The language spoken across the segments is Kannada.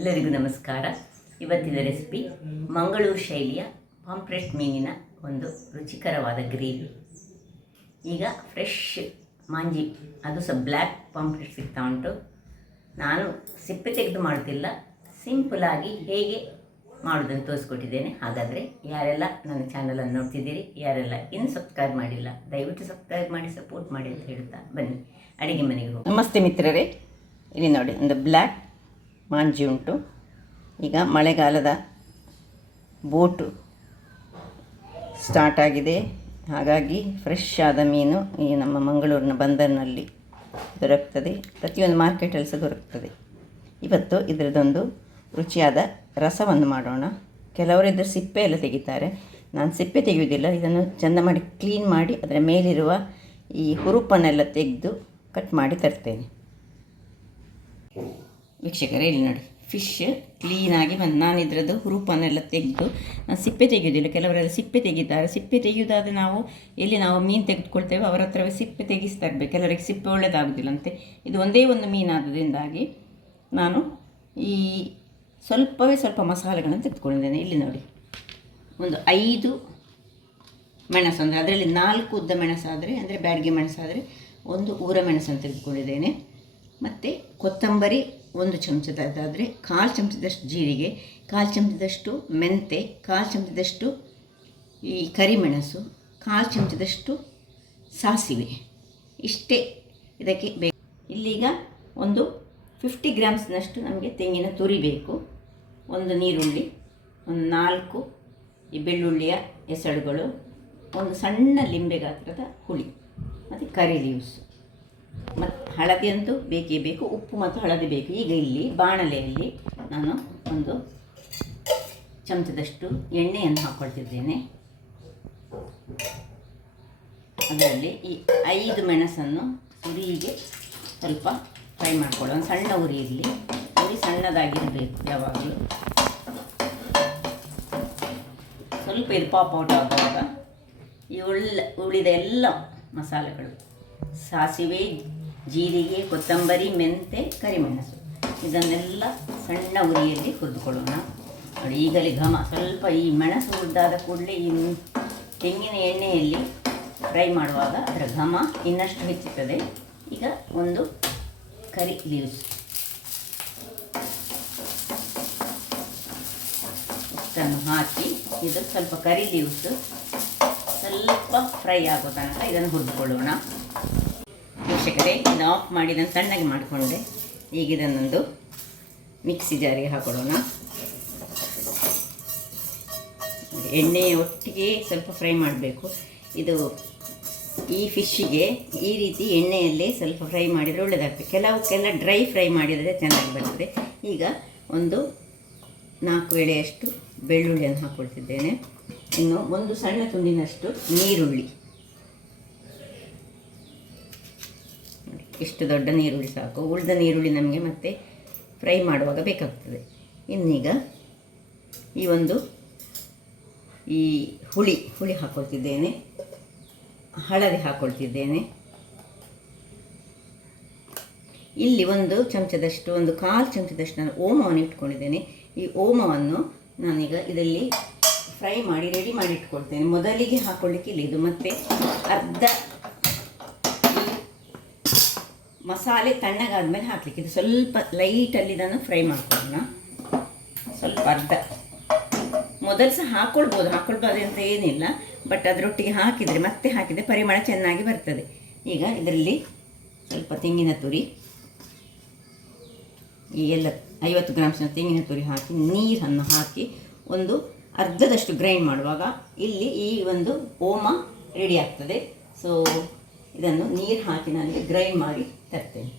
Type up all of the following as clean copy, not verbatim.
ಎಲ್ಲರಿಗೂ ನಮಸ್ಕಾರ. ಇವತ್ತಿನ ರೆಸಿಪಿ ಮಂಗಳೂರು ಶೈಲಿಯ ಪಾಂಪ್ರೆಟ್ ಮೀನಿನ ಒಂದು ರುಚಿಕರವಾದ ಗ್ರೇವಿ. ಈಗ ಫ್ರೆಶ್ ಮಾಂಜಿ, ಅದು ಸಹ ಬ್ಲ್ಯಾಕ್ ಪಾಂಪ್ರೆಟ್ ಸಿಗ್ತಾ ಉಂಟು. ನಾನು ಸಿಪ್ಪೆ ತೆಗೆದು ಮಾಡ್ತಿಲ್ಲ, ಸಿಂಪಲಾಗಿ ಹೇಗೆ ಮಾಡೋದನ್ನು ತೋರಿಸ್ಕೊಟ್ಟಿದ್ದೇನೆ. ಹಾಗಾದರೆ ಯಾರೆಲ್ಲ ನನ್ನ ಚಾನಲನ್ನು ನೋಡ್ತಿದ್ದೀರಿ, ಯಾರೆಲ್ಲ ಇನ್ನು ಸಬ್ಸ್ಕ್ರೈಬ್ ಮಾಡಿಲ್ಲ, ದಯವಿಟ್ಟು ಸಬ್ಸ್ಕ್ರೈಬ್ ಮಾಡಿ ಸಪೋರ್ಟ್ ಮಾಡಿ ಅಂತ ಹೇಳ್ತಾ ಬನ್ನಿ ಅಡುಗೆ ಮನೆಗೆ ಹೋಗಿ. ನಮಸ್ತೆ ಮಿತ್ರರೇ, ಇಲ್ಲಿ ನೋಡಿ ಒಂದು ಬ್ಲ್ಯಾಕ್ ಮಾಂಜಿ ಉಂಟು. ಈಗ ಮಳೆಗಾಲದ ಬೋಟು ಸ್ಟಾರ್ಟ್ ಆಗಿದೆ, ಹಾಗಾಗಿ ಫ್ರೆಶ್ ಆದ ಮೀನು ಈ ನಮ್ಮ ಮಂಗಳೂರಿನ ಬಂದರಿನಲ್ಲಿ ದೊರಕ್ತದೆ. ಪ್ರತಿಯೊಂದು ಮಾರ್ಕೆಟಲ್ಲಿ ಸಹ ದೊರಕ್ತದೆ. ಇವತ್ತು ಇದರದೊಂದು ರುಚಿಯಾದ ರಸವನ್ನು ಮಾಡೋಣ. ಕೆಲವರು ಇದರ ಸಿಪ್ಪೆ ಎಲ್ಲ ತೆಗಿತಾರೆ, ನಾನು ಸಿಪ್ಪೆ ತೆಗೆಯುವುದಿಲ್ಲ. ಇದನ್ನು ಚೆಂದ ಮಾಡಿ ಕ್ಲೀನ್ ಮಾಡಿ ಅದರ ಮೇಲಿರುವ ಈ ಹುರುಪನ್ನೆಲ್ಲ ತೆಗೆದು ಕಟ್ ಮಾಡಿ ತರ್ತೇನೆ. ವೀಕ್ಷಕರೇ, ಇಲ್ಲಿ ನೋಡಿ, ಫಿಶ್ ಕ್ಲೀನಾಗಿ ಬಂದು ನಾನು ಇದರದ್ದು ಹುರುಪನ್ನೆಲ್ಲ ತೆಗೆದು, ನಾನು ಸಿಪ್ಪೆ ತೆಗೆಯೋದಿಲ್ಲ. ಕೆಲವರೆಲ್ಲ ಸಿಪ್ಪೆ ತೆಗಿತಾರೆ. ಸಿಪ್ಪೆ ತೆಗೆಯೋದಾದರೆ ನಾವು ಎಲ್ಲಿ ನಾವು ಮೀನು ತೆಗೆದುಕೊಳ್ತೇವೆ ಅವರ ಹತ್ರವೇ ಸಿಪ್ಪೆ ತೆಗಿಸ್ತಾ ಇರಬೇಕು. ಕೆಲವರಿಗೆ ಸಿಪ್ಪೆ ಒಳ್ಳೆಯದಾಗೋದಿಲ್ಲಂತೆ. ಇದು ಒಂದೇ ಒಂದು ಮೀನಾದ್ದರಿಂದಾಗಿ ನಾನು ಈ ಸ್ವಲ್ಪ ಮಸಾಲೆಗಳನ್ನು ತೆಗೆದುಕೊಂಡಿದ್ದೇನೆ. ಇಲ್ಲಿ ನೋಡಿ, ಒಂದು 5 ಮೆಣಸು, ಅಂದರೆ ಅದರಲ್ಲಿ 4 ಉದ್ದ ಮೆಣಸಾದರೆ, ಅಂದರೆ ಬ್ಯಾಡಗಿ ಮೆಣಸಾದರೆ, ಒಂದು ಊರ ಮೆಣಸನ್ನು ತೆಗೆದುಕೊಂಡಿದ್ದೇನೆ. ಮತ್ತು ಕೊತ್ತಂಬರಿ 1 ಚಮಚದಾದರೆ, 1/4 ಚಮಚದಷ್ಟು ಜೀರಿಗೆ, 1/4 ಚಮಚದಷ್ಟು ಮೆಂತೆ, 1/4 ಚಮಚದಷ್ಟು ಈ ಕರಿಮೆಣಸು, 1/4 ಚಮಚದಷ್ಟು ಸಾಸಿವೆ. ಇಷ್ಟೇ ಇದಕ್ಕೆ ಬೇಕು. ಇಲ್ಲೀಗ ಒಂದು 50 ಗ್ರಾಮ್ಸ್ನಷ್ಟು ನಮಗೆ ತೆಂಗಿನ ತುರಿ ಬೇಕು, ಒಂದು ನೀರುಳ್ಳಿ, ಒಂದು 4 ಈ ಬೆಳ್ಳುಳ್ಳಿಯ ಎಸಳುಗಳು, ಒಂದು ಸಣ್ಣ ಲಿಂಬೆ ಗಾತ್ರದ ಹುಳಿ, ಮತ್ತು ಕರಿ ಲೀವ್ಸ್, ಮತ್ತು ಹಳದಿ ಅಂತೂ ಬೇಕೇ ಬೇಕು, ಉಪ್ಪು ಮತ್ತು ಹಳದಿ ಬೇಕು. ಈಗ ಇಲ್ಲಿ ಬಾಣಲೆಯಲ್ಲಿ ನಾನು ಒಂದು ಚಮಚದಷ್ಟು ಎಣ್ಣೆಯನ್ನು ಹಾಕ್ಕೊಳ್ತಿದ್ದೇನೆ. ಅದರಲ್ಲಿ ಈ 5 ಮೆಣಸನ್ನು ಉರಿಯಿಗೆ ಸ್ವಲ್ಪ ಫ್ರೈ ಮಾಡ್ಕೊಳ್ಳೋ. ಒಂದು ಸಣ್ಣ ಉರಿ ಇರಲಿ, ಉರಿ ಸಣ್ಣದಾಗಿರಬೇಕು ಯಾವಾಗಲೂ. ಸ್ವಲ್ಪ ಇದು ಪಾಪ್ ಔಟ್ ಆಗುವಾಗ ಈ ಉಳಿದ ಎಲ್ಲ ಮಸಾಲೆಗಳು, ಸಾಸಿವೆ, ಜೀರಿಗೆ, ಕೊತ್ತಂಬರಿ, ಮೆಂತೆ, ಕರಿಮೆಣಸು, ಇದನ್ನೆಲ್ಲ ಸಣ್ಣ ಉರಿಯಲ್ಲಿ ಹುರಿದುಕೊಳ್ಳೋಣ. ನೋಡಿ, ಈಗಲೇ ಘಮ ಸ್ವಲ್ಪ ಈ ಮೆಣಸು ಹುರಿದಾದ ಕೂಡಲೇ ಈ ತೆಂಗಿನ ಎಣ್ಣೆಯಲ್ಲಿ ಫ್ರೈ ಮಾಡುವಾಗ ಅದರ ಘಮ ಇನ್ನಷ್ಟು ಹೆಚ್ಚುತ್ತದೆ. ಈಗ ಒಂದು ಕರಿ ಲೀವ್ಸ್ ಇಷ್ಟನ್ನು ಹಾಕಿ, ಇದು ಸ್ವಲ್ಪ ಕರಿ ಲೀವ್ಸ್ ಸ್ವಲ್ಪ ಫ್ರೈ ಆಗೋ ತನಕ ಇದನ್ನು ಹುರಿದುಕೊಳ್ಳೋಣ. ವೀಕ್ಷಕರೇ, ಇದು ಆಫ್ ಮಾಡಿ ಇದನ್ನು ಸಣ್ಣಗೆ ಮಾಡಿಕೊಂಡೆ. ಈಗ ಇದನ್ನೊಂದು ಮಿಕ್ಸಿ ಜಾರಿಗೆ ಹಾಕೊಳ್ಳೋಣ. ಎಣ್ಣೆ ಒಟ್ಟಿಗೆ ಸ್ವಲ್ಪ ಫ್ರೈ ಮಾಡಬೇಕು. ಇದು ಈ ಫಿಶ್ಶಿಗೆ ಈ ರೀತಿ ಎಣ್ಣೆಯಲ್ಲೇ ಸ್ವಲ್ಪ ಫ್ರೈ ಮಾಡಿದರೆ ಒಳ್ಳೆಯದಾಗ್ತದೆ. ಕೆಲವು ಡ್ರೈ ಫ್ರೈ ಮಾಡಿದರೆ ಚೆನ್ನಾಗಿ ಬರ್ತದೆ. ಈಗ ಒಂದು 4 ಎಳೆಯಷ್ಟು ಬೆಳ್ಳುಳ್ಳಿಯನ್ನು ಹಾಕ್ಕೊಳ್ತಿದ್ದೇನೆ. ಇನ್ನು ಒಂದು ಸಣ್ಣ ತುಂಡಿನಷ್ಟು ನೀರುಳ್ಳಿ, ಇಷ್ಟು ದೊಡ್ಡ ನೀರುಳ್ಳಿ ಸಾಕು. ಉಳಿದ ನೀರುಳ್ಳಿ ನಮಗೆ ಮತ್ತೆ ಫ್ರೈ ಮಾಡುವಾಗ ಬೇಕಾಗ್ತದೆ. ಇನ್ನೀಗ ಈ ಹುಳಿ ಹಾಕ್ಕೊಳ್ತಿದ್ದೇನೆ, ಹಳದಿ ಹಾಕ್ಕೊಳ್ತಿದ್ದೇನೆ. ಇಲ್ಲಿ 1 ಚಮಚದಷ್ಟು, ಒಂದು 1/4 ಚಮಚದಷ್ಟು ನಾನು ಓಮವನ್ನು ಇಟ್ಕೊಂಡಿದ್ದೇನೆ. ಈ ಓಮವನ್ನು ನಾನೀಗ ಇದರಲ್ಲಿ ಫ್ರೈ ಮಾಡಿ ರೆಡಿ ಮಾಡಿ ಇಟ್ಕೊಳ್ತೇನೆ. ಮೊದಲಿಗೆ ಹಾಕ್ಕೊಳ್ಳಿಕ್ಕಿಲ್ಲ ಇದು, ಮತ್ತು ಅರ್ಧ ಮಸಾಲೆ ತಣ್ಣಗಾದ ಮೇಲೆ ಹಾಕಲಿಕ್ಕೆ. ಇದು ಸ್ವಲ್ಪ ಲೈಟಲ್ಲಿ ಇದನ್ನು ಫ್ರೈ ಮಾಡ್ಕೊಳ್ಳೋಣ. ಸ್ವಲ್ಪ ಅರ್ಧ ಮೊದಲು ಸಹ ಹಾಕ್ಕೊಳ್ಬೋದು ಅಂತ ಏನಿಲ್ಲ, ಬಟ್ ಅದರೊಟ್ಟಿಗೆ ಮತ್ತೆ ಹಾಕಿದರೆ ಪರಿಮಳ ಚೆನ್ನಾಗಿ ಬರ್ತದೆ. ಈಗ ಇದರಲ್ಲಿ ಸ್ವಲ್ಪ ತೆಂಗಿನ ತುರಿ, ಈ ಎಲ್ಲ 50 ಗ್ರಾಮ್ಸ್ನ ತೆಂಗಿನ ತುರಿ ಹಾಕಿ, ನೀರನ್ನು ಹಾಕಿ ಒಂದು ಅರ್ಧದಷ್ಟು ಗ್ರೈಂಡ್ ಮಾಡುವಾಗ ಇಲ್ಲಿ ಈ ಒಂದು ಓಮ ರೆಡಿ ಆಗ್ತದೆ. ಸೊ ಇದನ್ನು ನೀರು ಹಾಕಿ ನನಗೆ ಗ್ರೈಂಡ್ ಮಾಡಿ ತರ್ತೇನೆ.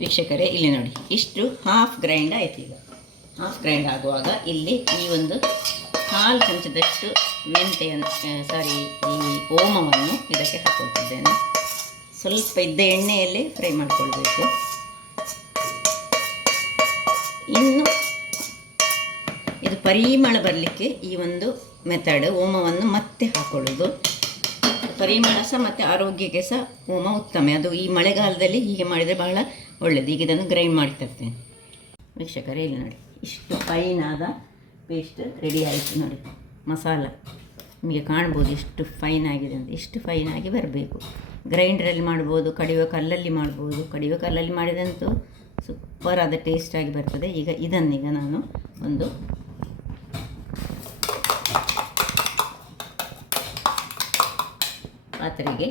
ವೀಕ್ಷಕರೇ, ಇಲ್ಲಿ ನೋಡಿ, ಇಷ್ಟು ಹಾಫ್ ಗ್ರೈಂಡ್ ಆಯಿತು. ಈಗ ಹಾಫ್ ಗ್ರೈಂಡ್ ಆಗುವಾಗ ಇಲ್ಲಿ ಈ ಒಂದು 1/4 ಚಮಚದಷ್ಟು ಈ ಓಮವನ್ನು ಇದಕ್ಕೆ ಹಾಕ್ಕೊಳ್ತಿದ್ದೇನೆ. ಸ್ವಲ್ಪ ಇದ್ದ ಎಣ್ಣೆಯಲ್ಲೇ ಫ್ರೈ ಮಾಡಿಕೊಳ್ಬೇಕು. ಇನ್ನು ಇದು ಪರಿಮಳ ಬರಲಿಕ್ಕೆ ಈ ಒಂದು ಮೆಥಡ್, ಓಮವನ್ನು ಮತ್ತೆ ಹಾಕ್ಕೊಳ್ಳೋದು. ಪರಿಮಳ ಸಹ ಮತ್ತು ಆರೋಗ್ಯಕ್ಕೆ ಸಹ ಹೋಮ ಉತ್ತಮ. ಅದು ಈ ಮಳೆಗಾಲದಲ್ಲಿ ಹೀಗೆ ಮಾಡಿದರೆ ಬಹಳ ಒಳ್ಳೆಯದು. ಈಗ ಇದನ್ನು ಗ್ರೈಂಡ್ ಮಾಡಿ ತರ್ತೇನೆ ವೀಕ್ಷಕರೇ. ಇಲ್ಲಿ ನೋಡಿ, ಇಷ್ಟು ಫೈನಾದ ಪೇಸ್ಟ್ ರೆಡಿ ಆಯಿತು ನೋಡಿ. ಮಸಾಲ ನಿಮಗೆ ಕಾಣ್ಬೋದು ಎಷ್ಟು ಫೈನ್ ಆಗಿದೆ ಅಂತ. ಇಷ್ಟು ಫೈನಾಗಿ ಬರಬೇಕು. ಗ್ರೈಂಡ್ರಲ್ಲಿ ಮಾಡ್ಬೋದು, ಕಡಿಯುವ ಕಲ್ಲಲ್ಲಿ ಮಾಡ್ಬೋದು. ಕಡಿಯುವ ಕಲ್ಲಲ್ಲಿ ಮಾಡಿದಂತೂ ಸೂಪರ್ ಆದ ಟೇಸ್ಟಾಗಿ ಬರ್ತದೆ. ಈಗ ಇದನ್ನೀಗ ನಾನು ಒಂದು ಪಾತ್ರೆಗೆ,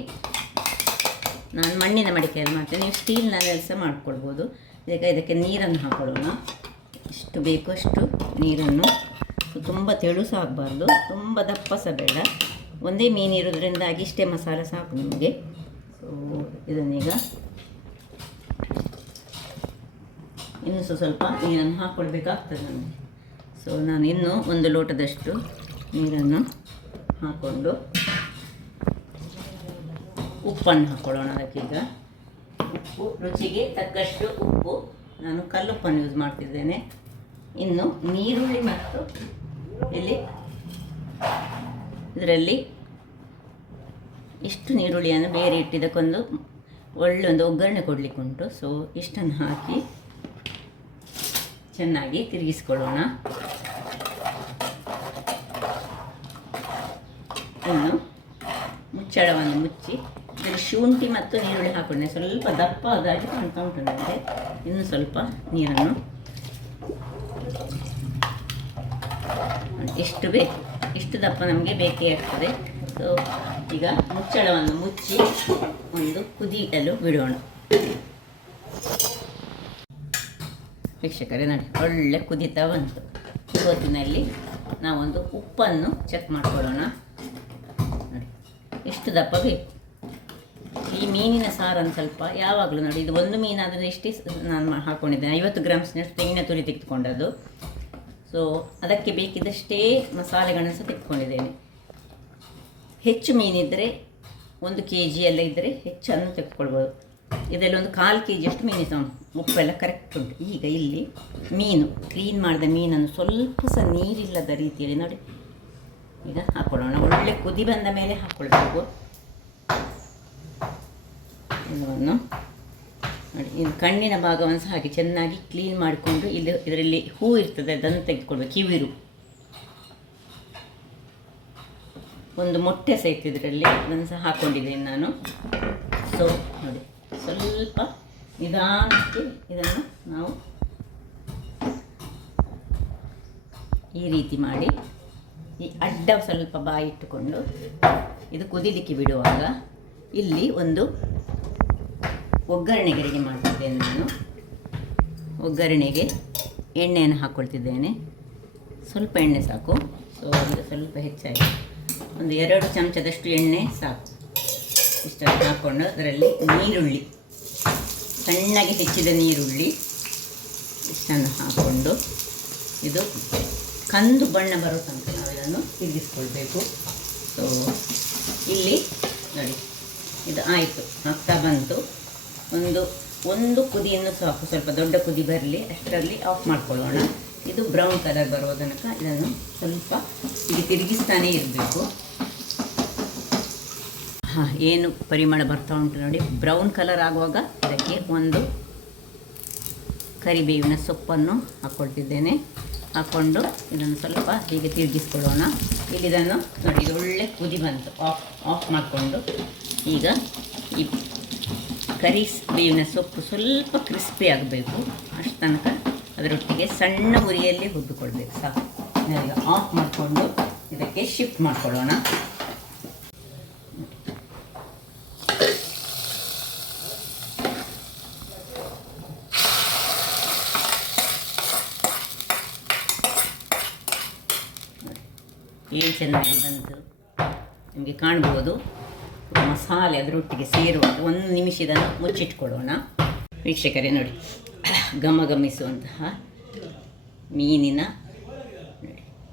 ನಾನು ಮಣ್ಣಿನ ಮಡಿಕೆಯಲ್ಲಿ ಮಾಡ್ತೇನೆ, ನೀವು ಸ್ಟೀಲ್ನಲ್ಲಿ ಸಹ ಮಾಡ್ಕೊಳ್ಬೋದು. ಈಗ ಇದಕ್ಕೆ ನೀರನ್ನು ಹಾಕೊಳ್ಳೋಣ. ಎಷ್ಟು ಬೇಕೋ ಅಷ್ಟು ನೀರನ್ನು. ತುಂಬ ತೆಳು ಸಹ ಆಗಬಾರ್ದು, ತುಂಬ ದಪ್ಪ ಸಹ ಬೇಡ. ಒಂದೇ ಮೀನು ಇರೋದ್ರಿಂದಾಗಿ ಇಷ್ಟೇ ಮಸಾಲೆ ಸಾಕು ನಿಮಗೆ. ಸೊ ಇದನ್ನೀಗ ಇನ್ನೂ ಸ್ವಲ್ಪ ನೀರನ್ನು ಹಾಕ್ಕೊಳ್ಬೇಕಾಗ್ತದೆ ನನಗೆ. ಸೊ ನಾನು ಇನ್ನೂ 1 ಲೋಟದಷ್ಟು ನೀರನ್ನು ಹಾಕ್ಕೊಂಡು ಉಪ್ಪನ್ನು ಹಾಕ್ಕೊಳ್ಳೋಣ. ಅದಕ್ಕೀಗ ಉಪ್ಪು, ರುಚಿಗೆ ತಕ್ಕಷ್ಟು ಉಪ್ಪು. ನಾನು ಕಲ್ಲುಪ್ಪನ್ನು ಯೂಸ್ ಮಾಡ್ತಿದ್ದೇನೆ. ಇನ್ನು ನೀರುಳ್ಳಿ ಮತ್ತು ಇದರಲ್ಲಿ ಇಷ್ಟು ನೀರುಳ್ಳಿಯನ್ನು ಬೇರೆ ಇಟ್ಟಿದ್ದಕ್ಕೊಂದು ಒಳ್ಳೆ ಒಂದು ಒಗ್ಗರಣೆ ಕೊಡಲಿಕ್ಕುಂಟು. ಸೊ ಇಷ್ಟನ್ನು ಹಾಕಿ ಚೆನ್ನಾಗಿ ತಿರುಗಿಸ್ಕೊಳ್ಳೋಣ. ಇನ್ನು ಮುಚ್ಚಳವನ್ನು ಮುಚ್ಚಿ ಇದರಲ್ಲಿ ಶುಂಠಿ ಮತ್ತು ನೀರುಳ್ಳಿ ಹಾಕೊಂಡೆ. ಸ್ವಲ್ಪ ದಪ್ಪ ಅದಾಗಿ ಕಾಣ್ತಾ ಉಂಟು ನನಗೆ. ಇನ್ನು ಸ್ವಲ್ಪ ನೀರನ್ನು ಎಷ್ಟು ಬೇಕು, ಇಷ್ಟು ದಪ್ಪ ನಮಗೆ ಬೇಕೇ ಆಗ್ತದೆ. ಸೊ ಈಗ ಮುಚ್ಚಳವನ್ನು ಮುಚ್ಚಿ ಒಂದು ಕುದಿಯಲು ಬಿಡೋಣ. ವೀಕ್ಷಕರೇ ನೋಡಿ, ಒಳ್ಳೆ ಕುದೀತಾ ಬಂತು. ಹೊತ್ತಿನಲ್ಲಿ ನಾವೊಂದು ಉಪ್ಪನ್ನು ಚೆಕ್ ಮಾಡ್ಕೊಳ್ಳೋಣ. ನೋಡಿ ಎಷ್ಟು ದಪ್ಪ ಬೇಕು. ಈ ಮೀನಿನ ಸಾರನ್ನು ಸ್ವಲ್ಪ ಯಾವಾಗಲೂ ನೋಡಿ, ಇದು ಒಂದು ಮೀನಾದರೆ ಇಷ್ಟೇ ನಾನು ಹಾಕ್ಕೊಂಡಿದ್ದೇನೆ. 50 ಗ್ರಾಮ್ಸ್ನಷ್ಟು ತೆಂಗಿನ ತುರಿ ತೆಗೆದುಕೊಂಡದ್ದು. ಸೊ ಅದಕ್ಕೆ ಬೇಕಿದ್ದಷ್ಟೇ ಮಸಾಲೆಗಳನ್ನು ಸಹ ತೆಗೆದುಕೊಂಡಿದ್ದೇನೆ. ಹೆಚ್ಚು ಮೀನಿದ್ದರೆ 1 kg ಎಲ್ಲ ಇದ್ದರೆ ಹೆಚ್ಚನ್ನು ತೆಗೆದುಕೊಳ್ಬೋದು. ಇದರಲ್ಲಿ ಒಂದು 1/4 kg ಅಷ್ಟು ಮೀನಿನ ಉಪ್ಪೆಲ್ಲ ಕರೆಕ್ಟ್ ಉಂಟು. ಈಗ ಇಲ್ಲಿ ಮೀನು, ಕ್ಲೀನ್ ಮಾಡಿದ ಮೀನನ್ನು ಸ್ವಲ್ಪ ಸಹ ನೀರಿಲ್ಲದ ರೀತಿಯಲ್ಲಿ ನೋಡಿ ಈಗ ಹಾಕ್ಕೊಳ್ಳೋಣ. ಒಳ್ಳೆ ಕುದಿ ಬಂದ ಮೇಲೆ ಹಾಕ್ಕೊಳ್ಬೇಕು ಎಲ್ಲವನ್ನು. ನೋಡಿ, ಇದು ಕಣ್ಣಿನ ಭಾಗವನ್ನು ಸಹ ಹಾಕಿ ಚೆನ್ನಾಗಿ ಕ್ಲೀನ್ ಮಾಡಿಕೊಂಡು ಇದರಲ್ಲಿ ಹೂ ಇರ್ತದೆ, ಅದನ್ನು ತೆಗೆದುಕೊಳ್ಬೇಕು. ಕಿವಿರು, ಒಂದು ಮೊಟ್ಟೆ ಸಹ ಇತ್ತು ಇದರಲ್ಲಿ, ಅದನ್ನು ಸಹ ಹಾಕ್ಕೊಂಡಿದ್ದೇನೆ ನಾನು. ಸೊ ನೋಡಿ, ಸ್ವಲ್ಪ ನಿಧಾನಕ್ಕೆ ಇದನ್ನು ನಾವು ಈ ರೀತಿ ಮಾಡಿ ಈ ಅಡ್ಡ ಸ್ವಲ್ಪ ಬಾಯಿ ಇಟ್ಟುಕೊಂಡು ಇದು ಕುದಿಲಿಕ್ಕೆ ಬಿಡುವಾಗ ಇಲ್ಲಿ ಒಂದು ಒಗ್ಗರಣೆಗೆ ಮಾಡ್ತಿದ್ದೇನೆ ನಾನು. ಒಗ್ಗರಣೆಗೆ ಎಣ್ಣೆಯನ್ನು ಹಾಕ್ಕೊಳ್ತಿದ್ದೇನೆ. ಸ್ವಲ್ಪ ಎಣ್ಣೆ ಸಾಕು. ಸೊ ಈಗ ಸ್ವಲ್ಪ ಹೆಚ್ಚಾಗಿ ಒಂದು 2 ಚಮಚದಷ್ಟು ಎಣ್ಣೆ ಸಾಕು. ಇಷ್ಟನ್ನು ಹಾಕ್ಕೊಂಡು ಅದರಲ್ಲಿ ನೀರುಳ್ಳಿ, ಸಣ್ಣಗೆ ಹೆಚ್ಚಿದ ನೀರುಳ್ಳಿ ಇಷ್ಟನ್ನು ಹಾಕ್ಕೊಂಡು ಇದು ಕಂದು ಬಣ್ಣ ಬರೋ ತನಕ ನಾವು ಇದನ್ನು ತಿರುಗಿಸ್ಕೊಳ್ಬೇಕು. ಸೊ ಇಲ್ಲಿ ನೋಡಿ, ಇದು ಆಯಿತು, ಆಗ್ತಾ ಬಂತು. ಒಂದು ಕುದಿಯನ್ನು ಸಾಕು, ಸ್ವಲ್ಪ ದೊಡ್ಡ ಕುದಿ ಬರಲಿ, ಅಷ್ಟರಲ್ಲಿ ಆಫ್ ಮಾಡ್ಕೊಳ್ಳೋಣ. ಇದು ಬ್ರೌನ್ ಕಲರ್ ಬರುವ ತನಕ ಇದನ್ನು ಸ್ವಲ್ಪ ಹೀಗೆ ತಿರುಗಿಸ್ತಾನೇ ಇರಬೇಕು. ಏನು ಪರಿಮಳ ಬರ್ತಾ ಉಂಟು ನೋಡಿ. ಬ್ರೌನ್ ಕಲರ್ ಆಗುವಾಗ ಇದಕ್ಕೆ ಒಂದು ಕರಿಬೇವಿನ ಸೊಪ್ಪನ್ನು ಹಾಕ್ಕೊಳ್ತಿದ್ದೇನೆ. ಹಾಕ್ಕೊಂಡು ಇದನ್ನು ಸ್ವಲ್ಪ ಹೀಗೆ ತಿರುಗಿಸ್ಕೊಳ್ಳೋಣ. ಇಲ್ಲಿ ಇದನ್ನು ನೋಡಿ, ಇದು ಒಳ್ಳೆ ಕುದಿ ಬಂತು. ಆಫ್ ಮಾಡಿಕೊಂಡು ಈಗ ಈ ಕರಿಬೇವಿನ ಸೊಪ್ಪು ಸ್ವಲ್ಪ ಕ್ರಿಸ್ಪಿ ಆಗಬೇಕು, ಅಷ್ಟು ತನಕ ಅದರೊಟ್ಟಿಗೆ ಸಣ್ಣ ಉರಿಯಲ್ಲಿ ಹುರಿದುಕೊಳ್ಬೇಕು ಸಾಕು. ಈಗ ಆಫ್ ಮಾಡಿಕೊಂಡು ಇದಕ್ಕೆ ಶಿಫ್ಟ್ ಮಾಡ್ಕೊಳ್ಳೋಣ. ಏನು ಚೆನ್ನಾಗಿ ಬಂತು ನಿಮಗೆ ಕಾಣ್ಬೋದು. ಮಸಾಲೆ ಅದರೊಟ್ಟಿಗೆ ಸೇರುವಾಗ 1 ನಿಮಿಷ ಇದನ್ನು ಮುಚ್ಚಿಟ್ಕೊಳ್ಳೋಣ. ವೀಕ್ಷಕರೇ ನೋಡಿ, ಘಮಘಮಿಸುವಂತಹ ಮೀನಿನ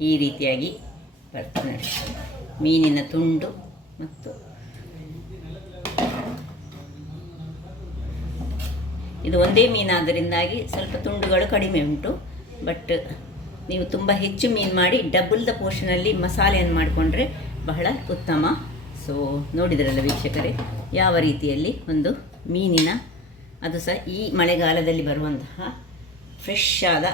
ಈ ರೀತಿಯಾಗಿ ಬರ್ತದೆ ನೋಡಿ. ಮೀನಿನ ತುಂಡು ಮತ್ತು ಇದು ಒಂದೇ ಮೀನಾದ್ದರಿಂದಾಗಿ ಸ್ವಲ್ಪ ತುಂಡುಗಳು ಕಡಿಮೆ ಉಂಟು. ಬಟ್ ನೀವು ತುಂಬ ಹೆಚ್ಚು ಮೀನು ಮಾಡಿ ಡಬಲ್ ದ ಪೋರ್ಷನಲ್ಲಿ ಮಸಾಲೆಯನ್ನು ಮಾಡಿಕೊಂಡ್ರೆ ಬಹಳ ಉತ್ತಮ. ಸೊ ನೋಡಿದ್ರಲ್ಲ ವೀಕ್ಷಕರೇ, ಯಾವ ರೀತಿಯಲ್ಲಿ ಒಂದು ಮೀನಿನ ಅದು ಸಹ ಈ ಮಳೆಗಾಲದಲ್ಲಿ ಬರುವಂತಹ ಫ್ರೆಶ್ ಆದ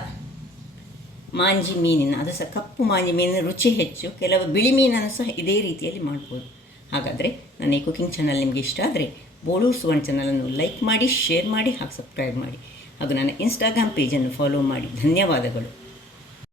ಮಾಂಜಿ ಮೀನಿನ, ಅದು ಸಹ ಕಪ್ಪು ಮಾಂಜಿ ಮೀನಿನ ರುಚಿ ಹೆಚ್ಚು. ಕೆಲವು ಬಿಳಿ ಮೀನನ್ನು ಸಹ ಇದೇ ರೀತಿಯಲ್ಲಿ ಮಾಡ್ಬೋದು. ಹಾಗಾದರೆ ನನ್ನ ಈ ಕುಕಿಂಗ್ ಚಾನಲ್ ನಿಮಗೆ ಇಷ್ಟ ಆದರೆ ಬೋಳೂರು ಸುವರ್ಣ ಚಾನಲನ್ನು ಲೈಕ್ ಮಾಡಿ, ಶೇರ್ ಮಾಡಿ, ಹಾಗೂ ಸಬ್ಸ್ಕ್ರೈಬ್ ಮಾಡಿ, ಹಾಗೂ ನನ್ನ ಇನ್ಸ್ಟಾಗ್ರಾಮ್ ಪೇಜನ್ನು ಫಾಲೋ ಮಾಡಿ. ಧನ್ಯವಾದಗಳು.